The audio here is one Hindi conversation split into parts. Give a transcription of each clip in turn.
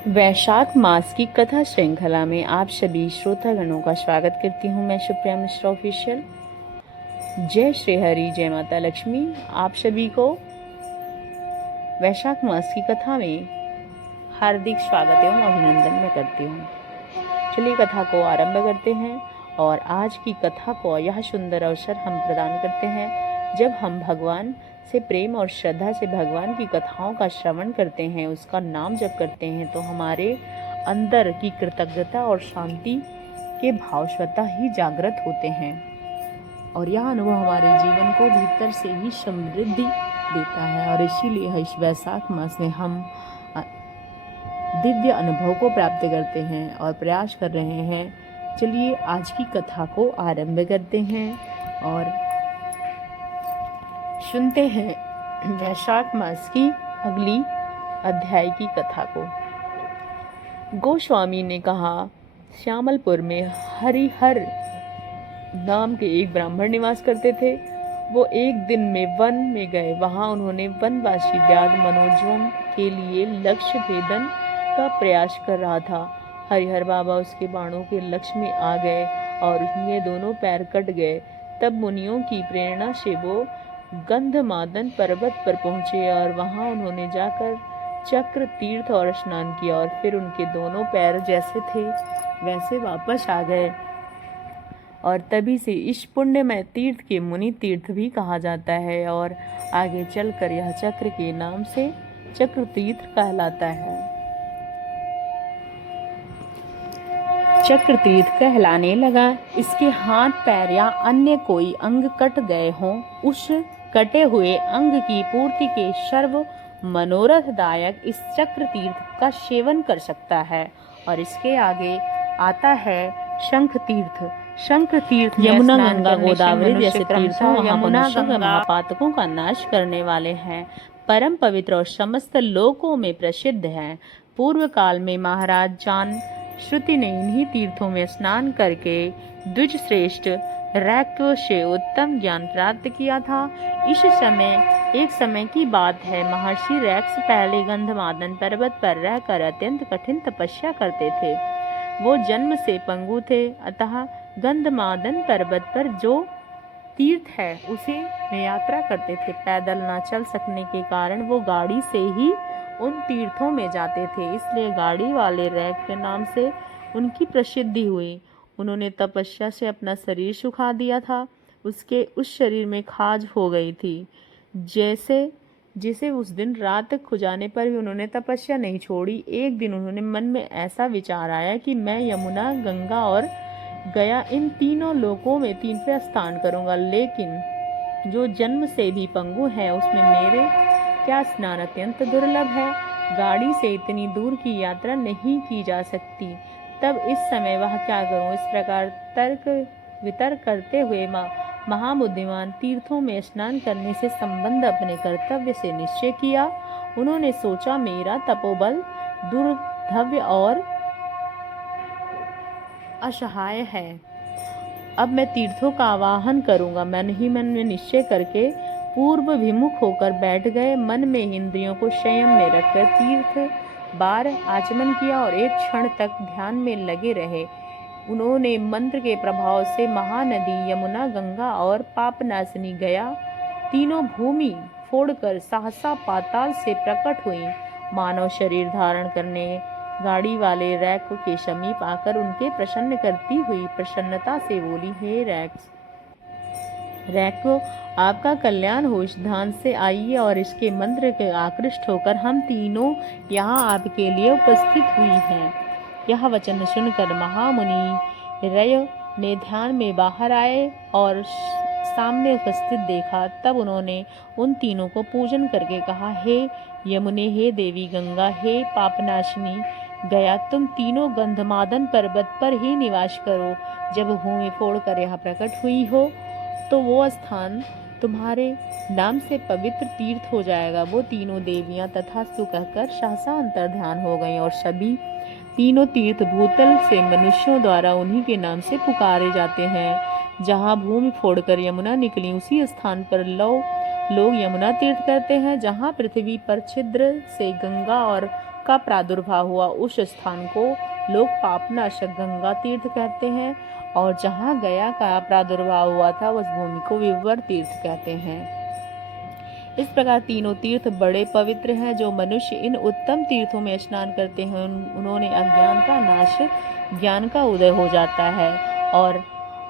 वैशाख मास की कथा श्रृंखला में आप सभी श्रोतागणों का स्वागत करती हूँ। मैं सुप्रिया मिश्रा ऑफिशियल। जय श्री हरि, जय माता लक्ष्मी। आप सभी को वैशाख मास की कथा में हार्दिक स्वागत एवं अभिनंदन मैं करती हूँ। चलिए कथा को आरंभ करते हैं। और आज की कथा को यह सुंदर अवसर हम प्रदान करते हैं जब हम भगवान से प्रेम और श्रद्धा से भगवान की कथाओं का श्रवण करते हैं, उसका नाम जप करते हैं, तो हमारे अंदर की कृतज्ञता और शांति के भाव स्वतः ही जागृत होते हैं और यह अनुभव हमारे जीवन को भीतर से ही समृद्धि देता है। और इसीलिए इस वैशाख मास में हम दिव्य अनुभव को प्राप्त करते हैं और प्रयास कर रहे हैं। चलिए आज की कथा को आरंभ करते हैं और सुनते हैं वैशाख मास की अगली अध्याय की कथा को। गोस्वामी ने कहा, श्यामलपुर में हरिहर नाम के एक ब्राह्मण निवास करते थे। वो एक दिन में वन में गए। वहां उन्होंने वनवासी व्याध मनोजम के लिए लक्ष्य भेदन का प्रयास कर रहा था। हरिहर बाबा उसके बाणों के लक्ष्य में आ गए और उनके दोनों पैर कट गए। तब मुनियों की प्रेरणा से वो गंधमादन पर्वत पर पहुंचे और वहां उन्होंने जाकर चक्र तीर्थ और स्नान किया और फिर उनके दोनों पैर जैसे थे वैसे वापस आ गए। और तभी से इस पुण्यमय तीर्थ के मुनि तीर्थ भी कहा जाता है और आगे चलकर यह चक्र के नाम से चक्र तीर्थ कहलाता है। चक्र तीर्थ कहलाने लगा। इसके हाथ पैर या अन्य कोई अंग कट गए हों, उस कटे हुए अंग की पूर्ति के सर्व मनोरथदायक इस चक्र तीर्थ का सेवन कर सकता है। और इसके आगे आता है शंख तीर्थ। शंख तीर्थ यमुना गंगा गोदावरी जैसे तीर्थों यमुना महापातकों का नाश करने वाले हैं, परम पवित्र और समस्त लोकों में प्रसिद्ध हैं। पूर्व काल में महाराज जान श्रुति ने इन्हीं तीर्थों में स्नान करके द्विज श्रेष्ठ रैक्व से उत्तम ज्ञान प्राप्त किया था। एक समय की बात है, महर्षि रैक्स पहले गंधमादन पर्वत पर रहकर अत्यंत कठिन तपस्या करते थे। वो जन्म से पंगु थे, अतः गंधमादन पर्वत पर जो तीर्थ है उसे में यात्रा करते थे। पैदल न चल सकने के कारण वो गाड़ी से ही उन तीर्थों में जाते थे, इसलिए गाड़ी वाले रैक के नाम से उनकी प्रसिद्धि हुई। उन्होंने तपस्या से अपना शरीर सुखा दिया था। उसके उस शरीर में खाज हो गई थी, जैसे उस दिन रात तक खुजाने पर भी उन्होंने तपस्या नहीं छोड़ी। एक दिन उन्होंने मन में ऐसा विचार आया कि मैं यमुना, गंगा और गया इन तीनों लोकों में तीर्थयात्रा स्थान करूंगा, लेकिन जो जन्म से भी पंगु है उसमें मेरे क्या स्नान अत्यंत दुर्लभ है। गाड़ी से इतनी दूर की यात्रा नहीं की जा सकती, तब इस समय वह क्या करूं। इस प्रकार तर्क वितर्क करते हुए महाबुद्धिमान तीर्थों में स्नान करने से संबंध अपने कर्तव्य से निश्चय किया। उन्होंने सोचा, मेरा तपोबल दुर्धव्य और असहाय है, अब मैं तीर्थों का आवाहन करूंगा। मन ही मन में निश्चय करके पूर्व विमुख होकर बैठ गए। मन में इंद्रियों को संयम में रखकर तीर्थ बार आचमन किया और एक क्षण तक ध्यान में लगे रहे। उन्होंने मंत्र के प्रभाव से महानदी यमुना, गंगा और पापनाशनी गया तीनों भूमि फोड़कर सहसा पाताल से प्रकट हुई। मानव शरीर धारण करने गाड़ी वाले रैक के समीप आकर उनके प्रसन्न करती हुई प्रसन्नता से बोली, हे रैको, आपका कल्याण हो। इस धाम से आइए और इसके मंत्र के आकृष्ट होकर हम तीनों यहाँ आपके लिए उपस्थित हुई हैं। यह वचन सुनकर महामुनि रय ने ध्यान में बाहर आए और सामने उपस्थित देखा। तब उन्होंने उन तीनों को पूजन करके कहा, हे यमुने, हे देवी गंगा, हे पापनाशिनी गया, तुम तीनों गंधमादन पर्वत पर ही निवास करो। जब भूमि फोड़कर यहाँ प्रकट हुई हो तो वो स्थान तुम्हारे नाम से पवित्र तीर्थ हो जाएगा। वो तीनों देवियां तथास्तु कहकर सहसा अंतर ध्यान हो गईं और सभी तीनों तीर्थ भूतल से मनुष्यों द्वारा उन्हीं के नाम से पुकारे जाते हैं। जहाँ भूमि फोड़कर यमुना निकली, उसी स्थान पर लोग यमुना तीर्थ करते हैं। जहाँ पृथ्वी पर छिद्र से गंगा और का प्रादुर्भाव हुआ उस स्थान को लोग पापनाशक गंगा तीर्थ कहते हैं, और जहाँ गया का प्रादुर्भाव हुआ था उस भूमि को विवर तीर्थ कहते हैं। इस प्रकार तीनों तीर्थ बड़े पवित्र हैं। जो मनुष्य इन उत्तम तीर्थों में स्नान करते हैं उन्होंने अज्ञान का नाश, ज्ञान का उदय हो जाता है। और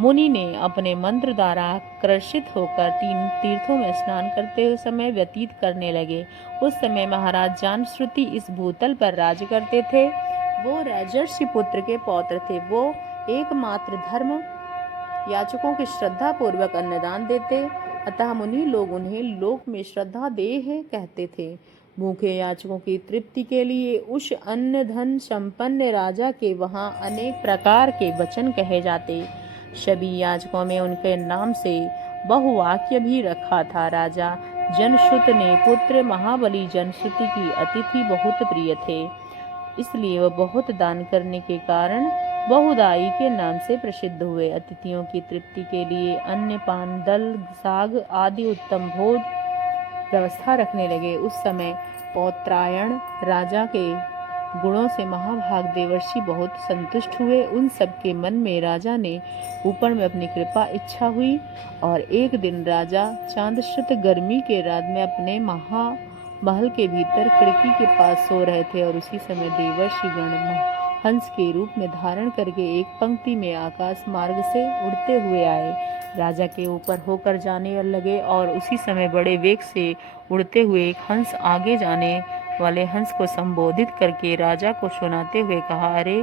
मुनि ने अपने मंत्र द्वारा आकर्षित होकर तीन तीर्थों में स्नान करते हुए समय व्यतीत करने लगे। उस समय महाराज जानश्रुति इस भूतल पर राज करते थे। वो राजर्षि पुत्र के पौत्र थे। वो एकमात्र धर्म याचकों की श्रद्धा पूर्वक अन्नदान देते, अतः मुनि लोग उन्हें लोक में श्रद्धा देह कहते थे। भूखे याचकों की तृप्ति के लिए उस अन्न धन संपन्न राजा के वहां अनेक प्रकार के वचन कहे जाते। सभी याचकों में उनके नाम से बहुवाक्य भी रखा था। राजा जनश्रुत ने पुत्र महाबली जनश्रुति की अतिथि बहुत प्रिय थे, इसलिए वह बहुत दान करने के कारण बहुदाई के नाम से प्रसिद्ध हुए। अतिथियों की तृप्ति के लिए अन्न पान दल साग आदि उत्तम भोज व्यवस्था रखने लगे। उस समय पौत्रायण राजा के गुणों से महाभाग देवर्षि बहुत संतुष्ट हुए। उन सबके मन में राजा ने ऊपर में अपनी कृपा इच्छा हुई, और एक दिन राजा चांदश्रुत गर्मी के रात में अपने महल के भीतर खिड़की के पास सो रहे थे, और उसी समय देवर्षि गण हंस के रूप में धारण करके एक पंक्ति में आकाश मार्ग से उड़ते हुए आए, राजा के ऊपर होकर जाने लगे। और उसी समय बड़े वेग से उड़ते हुए एक हंस आगे जाने वाले हंस को संबोधित करके राजा को सुनाते हुए कहा, अरे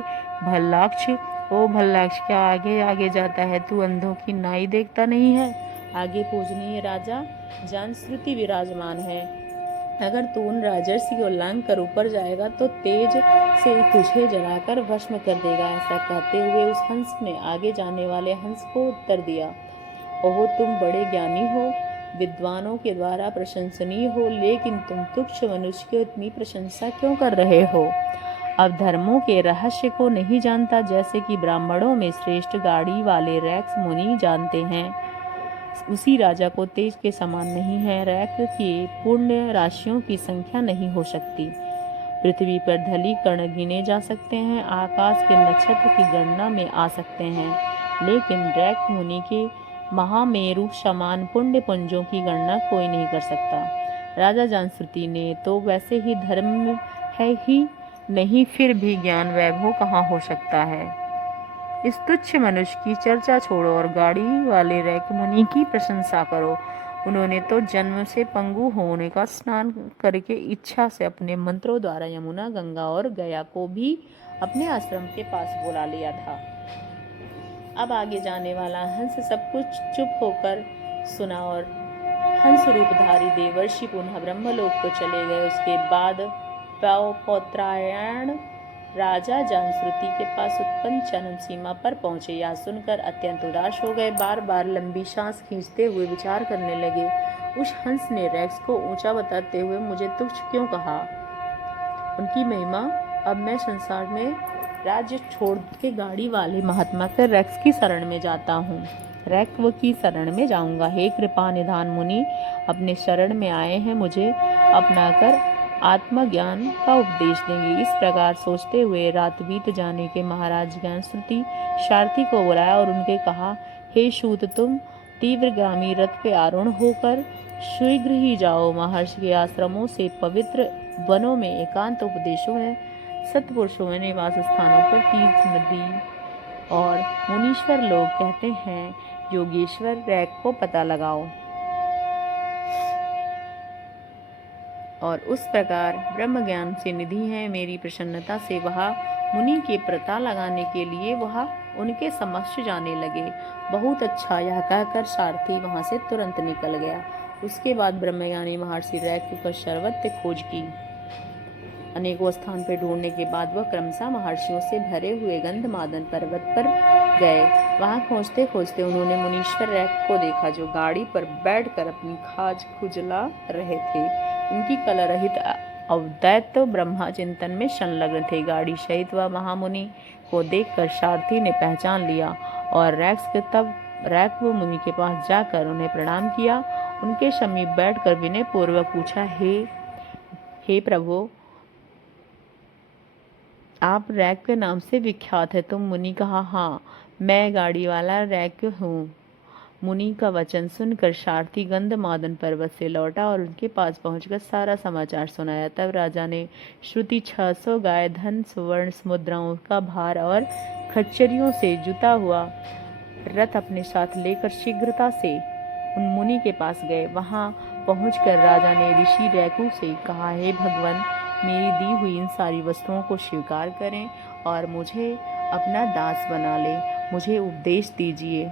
भल्लाक्ष, ओ भल्लाक्ष, क्या आगे आगे जाता है? तू अंधों की नाई देखता नहीं है? आगे पूजनीय राजा जानश्रुति विराजमान है। अगर तू उन राजर्षि को लांघ कर ऊपर जाएगा तो तेज से तुझे जलाकर भस्म कर देगा। ऐसा कहते हुए उस हंस ने आगे जाने वाले हंस को उत्तर दिया, ओहो, तुम बड़े ज्ञानी हो, विद्वानों के द्वारा प्रशंसनीय हो, लेकिन तुम तुच्छ मनुष्य की इतनी प्रशंसा क्यों कर रहे हो? अब धर्मों के रहस्य को नहीं जानता, जैसे कि ब्राह्मणों में श्रेष्ठ गाड़ी वाले रैक्स मुनि जानते हैं, उसी राजा को तेज के समान नहीं है। रैक की पुण्य राशियों की संख्या नहीं हो सकती। पृथ्वी पर धली कण गिने जा सकते हैं, आकाश के नक्षत्र की गणना में आ सकते हैं, लेकिन रैक मुनि के महामेरु समान पुण्य पुंजों की गणना कोई नहीं कर सकता। राजा जानश्रुति ने तो वैसे ही धर्म है ही नहीं, फिर भी ज्ञान वैभव कहाँ हो सकता है? इस तुच्छ मनुष्य की चर्चा छोड़ो और गाड़ी वाले रैक मुनि की प्रशंसा करो। उन्होंने तो जन्म से पंगु होने का स्नान करके इच्छा से अपने मंत्रों द्वारा यमुना, गंगा और गया को भी अपने आश्रम के पास बुला लिया था। अब आगे जाने वाला हंस सब कुछ चुप होकर सुना, और हंस रूपधारी देवर्षि पुनः ब्रह्मलोक को चले गए। उसके बाद पौत्रायण राजा जानश्रुति के पास उत्पन्न चरम सीमा पर पहुंचे। यह सुनकर अत्यंत उदास हो गए, बार बार लंबी सांस खींचते हुए विचार करने लगे। उस हंस ने रैक्स को ऊंचा बताते हुए मुझे तुच्छ क्यों कहा? उनकी महिमा, अब मैं संसार में राज्य छोड़ के गाड़ी वाले महात्मा के रैक्स की शरण में जाता हूँ, रैक्व की शरण में जाऊंगा। हे कृपा निधान मुनि, अपने शरण में आए हैं, मुझे अपनाकर आत्मज्ञान का उपदेश देंगे। इस प्रकार सोचते हुए रात बीत जाने के महाराज जानश्रुति सारथी को बुलाया और उनके कहा, हे सूत, तुम तीव्रगामी रथ पे आरूढ़ होकर शीघ्र ही जाओ। महर्षि के आश्रमों से पवित्र वनों में, एकांत उपदेशों में, सत्पुरुषों में, निवास स्थानों पर, तीर्थ, नदी और मुनीश्वर लोग कहते हैं, योगेश्वर रैक को पता लगाओ। और उस प्रकार ब्रह्म ज्ञान से निधि है। मेरी प्रसन्नता से वह मुनि के पता लगाने के लिए वह उनके समक्ष जाने लगे। बहुत अच्छा, यह कहकर सारथी वहां से तुरंत निकल गया। उसके बाद ब्रह्मज्ञानी महर्षि रैक पर सर्वत्र खोज की। अनेकों स्थान पर ढूंढने के बाद वह क्रमशः महर्षियों से भरे हुए गंधमादन पर्वत पर गए। वहां खोजते खोजते उन्होंने मुनीश्वर रैक को देखा, जो गाड़ी पर बैठकर अपनी खाज खुजला रहे थे। उनकी कला रहित अवदैत ब्रह्मा चिंतन में संलग्न थे। गाड़ी सहित वह महामुनि को देखकर सारथी ने पहचान लिया और रैक मुनि के पास जाकर उन्हें प्रणाम किया। उनके समीप बैठकर विनय पूर्वक पूछा, हे प्रभु, आप रैक के नाम से विख्यात है। तुम मुनि कहा, हाँ, मैं गाड़ी वाला रैक हूँ। मुनि का वचन सुनकर सारथी गंधमादन पर्वत से लौटा और उनके पास पहुंचकर सारा समाचार सुनाया। तब राजा ने श्रुति 600 गाय, धन, सुवर्ण, मुद्राओं का भार और खच्चरियों से जुता हुआ रथ अपने साथ लेकर शीघ्रता से उन मुनि के पास गए। वहां पहुंचकर राजा ने ऋषि रैकू से कहा, हे भगवान, मेरी दी हुई इन सारी वस्तुओं को स्वीकार करें और मुझे अपना दास बना ले। मुझे उपदेश दीजिए।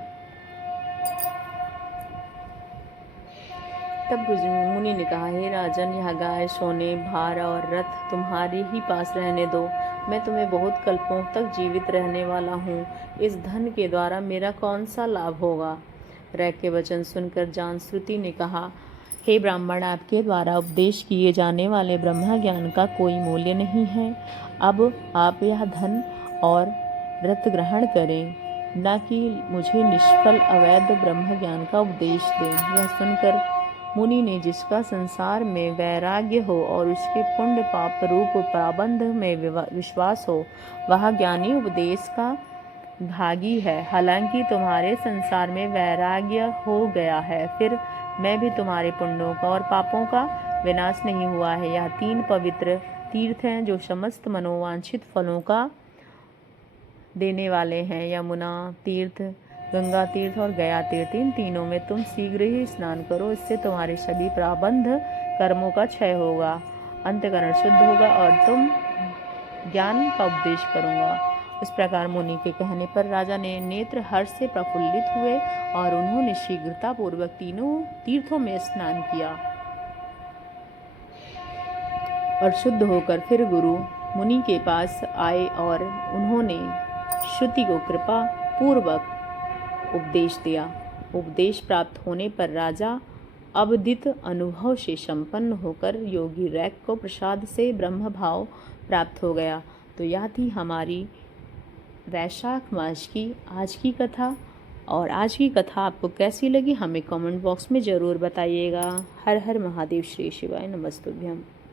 तब मुनि ने कहा, हे राजन, यह गाय, सोने, भार और रथ तुम्हारे ही पास रहने दो। मैं तुम्हें बहुत कल्पों तक जीवित रहने वाला हूँ। इस धन के द्वारा मेरा कौन सा लाभ होगा? रैक के वचन सुनकर जानश्रुति ने कहा, हे ब्राह्मण, आपके द्वारा उपदेश किए जाने वाले ब्रह्म ज्ञान का कोई मूल्य नहीं है। अब आप यह धन और रथ ग्रहण करें, न कि मुझे निष्फल अवैध ब्रह्म ज्ञान का उपदेश दें। यह सुनकर मुनि ने, जिसका संसार में वैराग्य हो और उसके पुण्य पाप रूप प्राबंध में विश्वास हो, वह ज्ञानी उपदेश का भागी है। हालांकि तुम्हारे संसार में वैराग्य हो गया है, फिर मैं भी तुम्हारे पुण्यों का और पापों का विनाश नहीं हुआ है। यह 3 पवित्र तीर्थ हैं जो समस्त मनोवांछित फलों का देने वाले हैं। यमुना तीर्थ, गंगा तीर्थ और गया तीर्थ, इन तीनों में तुम शीघ्र ही स्नान करो। इससे तुम्हारे सभी प्रारब्ध कर्मों का क्षय होगा, अंतःकरण शुद्ध होगा और तुम ज्ञान का उपदेश करूंगा। इस प्रकार मुनि के कहने पर राजा ने नेत्र हर्ष से प्रफुल्लित हुए और उन्होंने शीघ्रता पूर्वक तीनों तीर्थों में स्नान किया और शुद्ध होकर फिर गुरु मुनि के पास आए और उन्होंने श्रुति को कृपा पूर्वक उपदेश दिया। उपदेश प्राप्त होने पर राजा अवदित अनुभव से संपन्न होकर योगी रैक को प्रसाद से ब्रह्म भाव प्राप्त हो गया। तो यह थी हमारी वैशाख मास की आज की कथा। और आज की कथा आपको कैसी लगी हमें कमेंट बॉक्स में ज़रूर बताइएगा। हर हर महादेव, श्री शिवाय नमस्तुभ्यम।